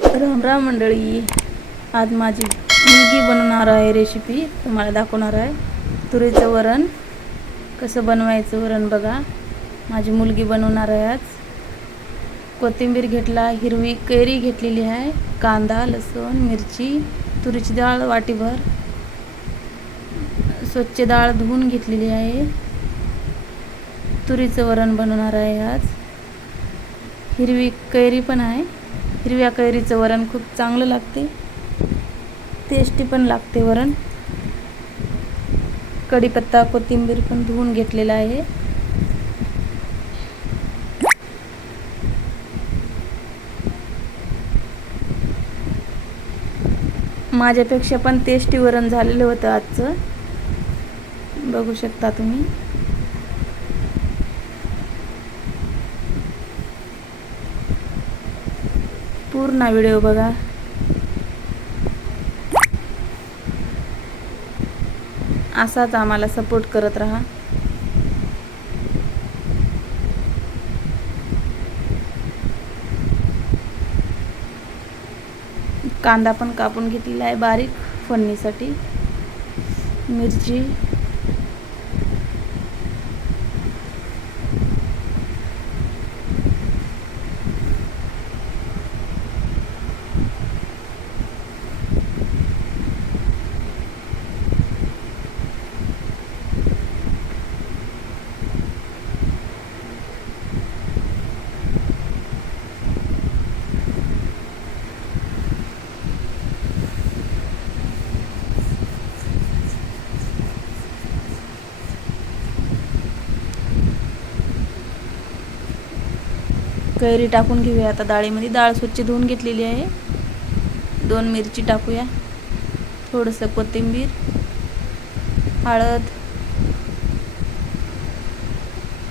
राम राम मंडळी. आज माझी मुलगी बनवणार आहे रेसिपी तुम्हाला दाखवणार आहे. तुरीचं वरण. कसं बनवायचं वरण बघा. माझी मुलगी बनवणार आहे आज. कोथिंबीर घेतला हिरवी कैरी घेतलेली आहे कांदा लसूण मिरची तुरीची डाळ वाटीभर स्वच्छ डाळ धुवून घेतलेली आहे. तुरीचं वरण बनवणार आहे आज. हिरवी कैरी पण आहे. हिरव्या कैरीचं वरण खूप चांगलं लागते. टेस्टी पण लागते वरण. कढीपत्ता कोथिंबीर पण धुवून घेतलेला आहे. माझ्यापेक्षा पण टेस्टी वरण झालेलं होतं आजचं. बघू शकता तुम्ही. पूर्ण व्हिडिओ बघा. असाच आम्हाला सपोर्ट करत राहा. कांदा पण कापून घेतलेला आहे बारीक फोडणीसाठी मिरची. कैरी टाकून घेऊया आता डाळीमध्ये. डाळ स्वच्छ धुवून घेतलेली आहे. दोन मिरची टाकूया. थोडंसं कोथिंबीर हळद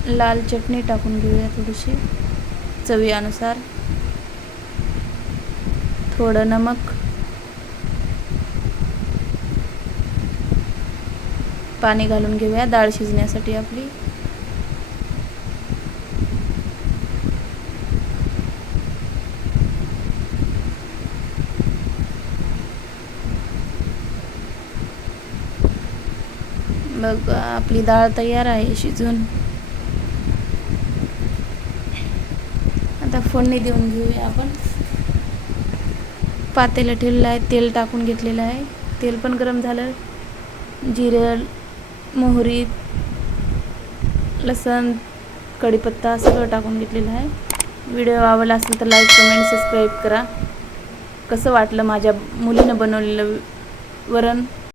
लाल चटणी टाकून घेऊया थोडीशी. चवीनुसार. थोडं नमक. पाणी घालून घेऊया. डाळ शिजण्यासाठी आपली. बघ आपली डाळ तयार आहे शिजून. आता फोडणी देऊन घेऊया आपण. पातेलं ठेवलेलं आहे तेल टाकून घेतलेलं आहे. तेल पण गरम झालं. जिरं मोहरी लसण कढीपत्ता सगळं टाकून घेतलेलं आहे. व्हिडिओ आवडला असेल तर लाईक कमेंट सबस्क्राईब करा. कसं वाटलं माझ्या मुलीनं बनवलेलं वरण?